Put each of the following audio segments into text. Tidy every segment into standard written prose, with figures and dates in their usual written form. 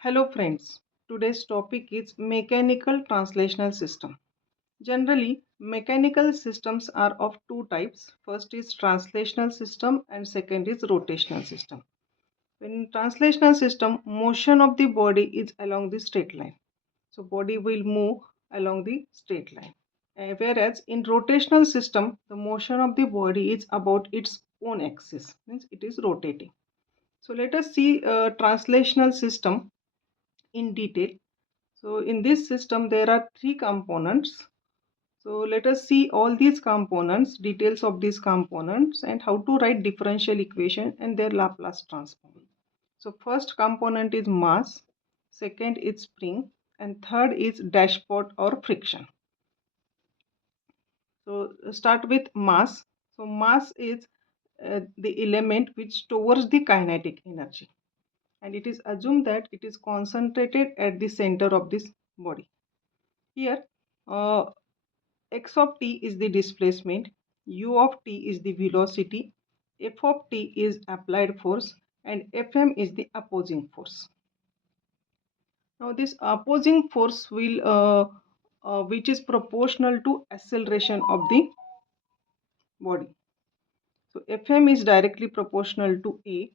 Hello friends, today's topic is mechanical translational system. Generally, mechanical systems are of two types. First is translational system and second is rotational system. In translational system, motion of the body is along the straight line. So body will move along the straight line. Whereas in rotational system, the motion of the body is about its own axis, means it is rotating. So let us see a translational system in detail. So in this system there are three components. So let us see all these components, details of these components and how to write differential equation and their Laplace transform. So first component is mass, second is spring and third is dashpot or friction. So start with mass. So mass is the element which stores the kinetic energy and it is assumed that it is concentrated at the center of this body. Here x of t is the displacement, u of t is the velocity, f of t is applied force and fm is the opposing force. Now this opposing force will which is proportional to acceleration of the body. So fm is directly proportional to a.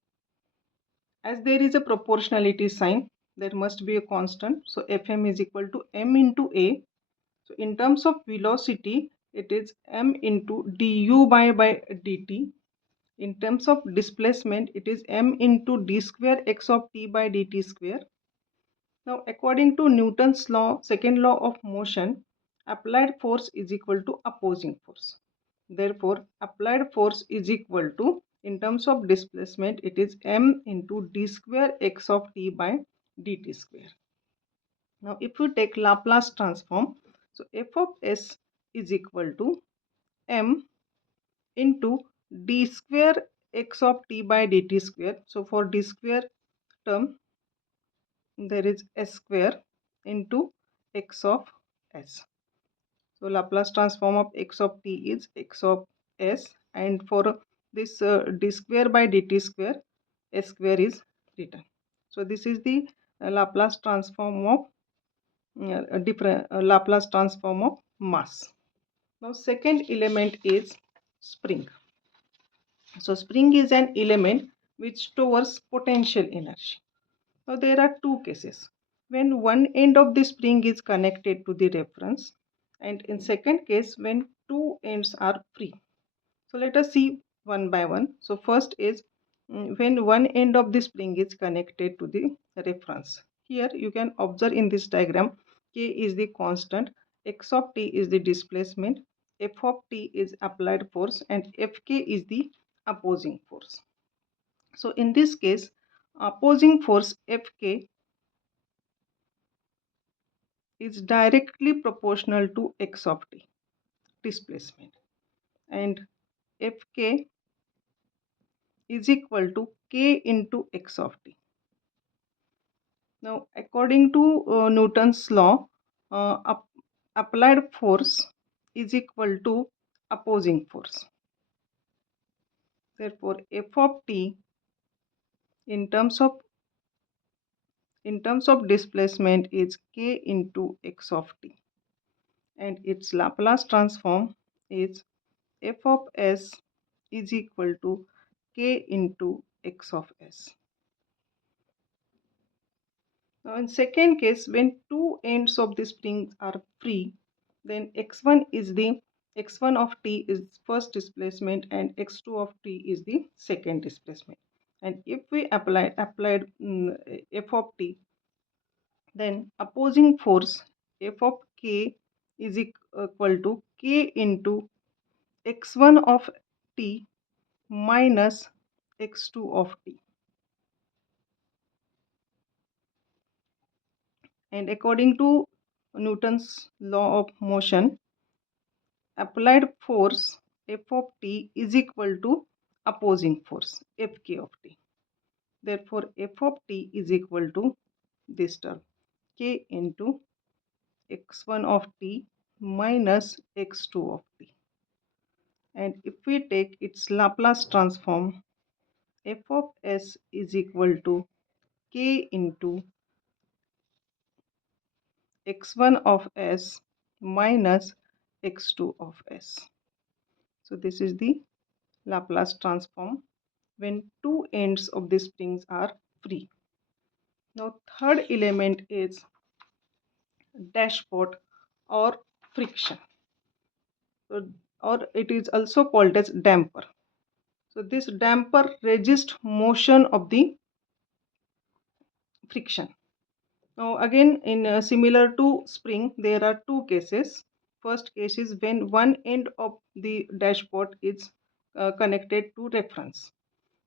As there is a proportionality sign, there must be a constant. So fm is equal to m into a. So in terms of velocity, it is m into du by dt. In terms of displacement, it is m into d square x of t by dt square. Now, according to Newton's law, second law of motion, applied force is equal to opposing force. Therefore, applied force is equal to, in terms of displacement, it is m into d square x of t by dt square. Now, if you take Laplace transform, so f of s is equal to m into d square x of t by dt square. So, for d square term, there is s square into x of s. So, Laplace transform of x of t is x of s, and for this d square by dt square, s square is written. So, this is the Laplace transform of different Laplace transform of mass. Now, second element is spring. So, spring is an element which stores potential energy. Now, there are two cases. When one end of the spring is connected to the reference, and in second case, when two ends are free. So, let us see one by one. So, first is when one end of the spring is connected to the reference. Here you can observe in this diagram, K is the constant, x of t is the displacement, f of t is applied force and fk is the opposing force. So in this case, opposing force Fk is directly proportional to x of t, displacement, and Fk is equal to k into x of t. Now, according to Newton's law, applied force is equal to opposing force. Therefore, f of t in terms of displacement is k into x of t, and its Laplace transform is f of s is equal to k into x of s. Now in second case, when two ends of the spring are free, then x1 of t is first displacement and x2 of t is the second displacement. And if we applied f of t, then opposing force f of k is equal to k into x1 of t minus x2 of t. And according to Newton's law of motion, applied force f of t is equal to opposing force fk of t. Therefore, f of t is equal to this term k into x1 of t minus x2 of t. And if we take its Laplace transform, f of s is equal to k into x1 of s minus x2 of s. So this is the Laplace transform when two ends of the springs are free. Now third element is dashpot or friction. So, or it is also called as damper. So this damper resists motion of the friction. Now again in similar to spring there are two cases. First case is when one end of the dashpot is connected to reference.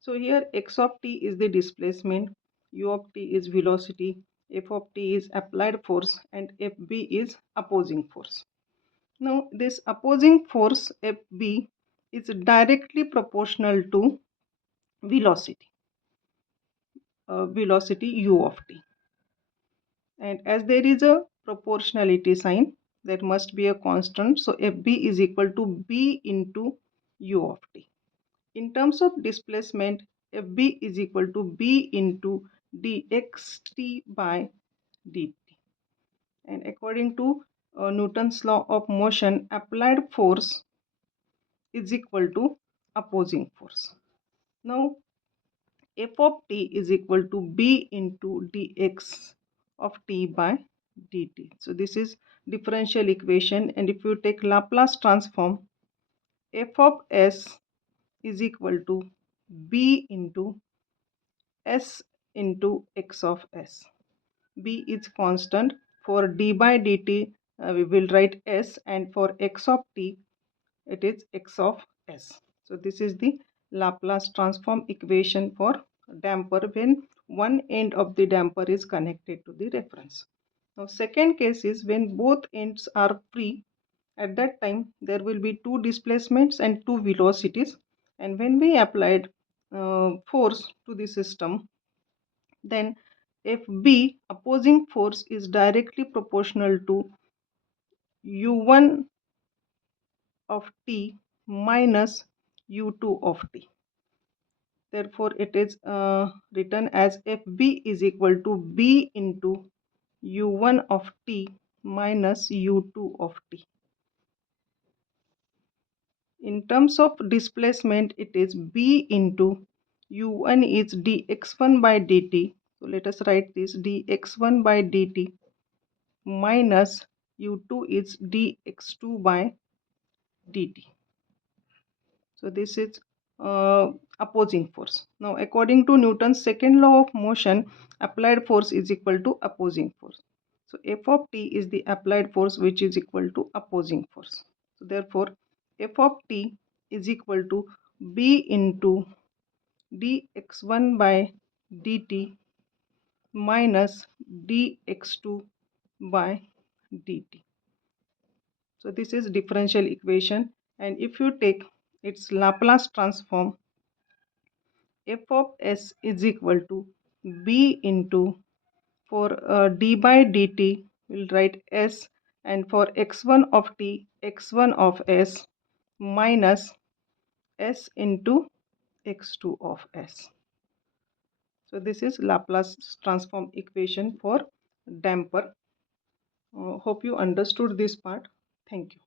So here x of t is the displacement, u of t is velocity, f of t is applied force and fb is opposing force. Now this opposing force fb is directly proportional to velocity, velocity u of t. And as there is a proportionality sign, that must be a constant. So fb is equal to b into u of t. In terms of displacement, fb is equal to b into dxt by dt. And according to Newton's law of motion, applied force is equal to opposing force. Now f of t is equal to b into dx of t by dt. So this is differential equation, and if you take Laplace transform, f of s is equal to b into s into x of s. B is constant. For d by dt we will write s, and for x of t it is x of s. So this is the Laplace transform equation for damper when one end of the damper is connected to the reference. Now second case is when both ends are free. At that time there will be two displacements and two velocities, and when we applied force to the system, then fb opposing force is directly proportional to u1 of t minus u2 of t. Therefore it is written as fb is equal to b into u1 of t minus u2 of t. In terms of displacement, it is b into u1 is dx1 by dt. So let us write this dx1 by dt minus u2 is dx2 by dt. So this is opposing force. Now according to Newton's second law of motion, applied force is equal to opposing force. So f of t is the applied force which is equal to opposing force. So therefore f of t is equal to b into dx1 by dt minus dx2 by dt. So this is differential equation, and if you take its Laplace transform, f of s is equal to b into, for d by dt we'll write s, and for x1 of t x1 of s minus s into x2 of s. So this is Laplace transform equation for damper. Hope you understood this part. Thank you.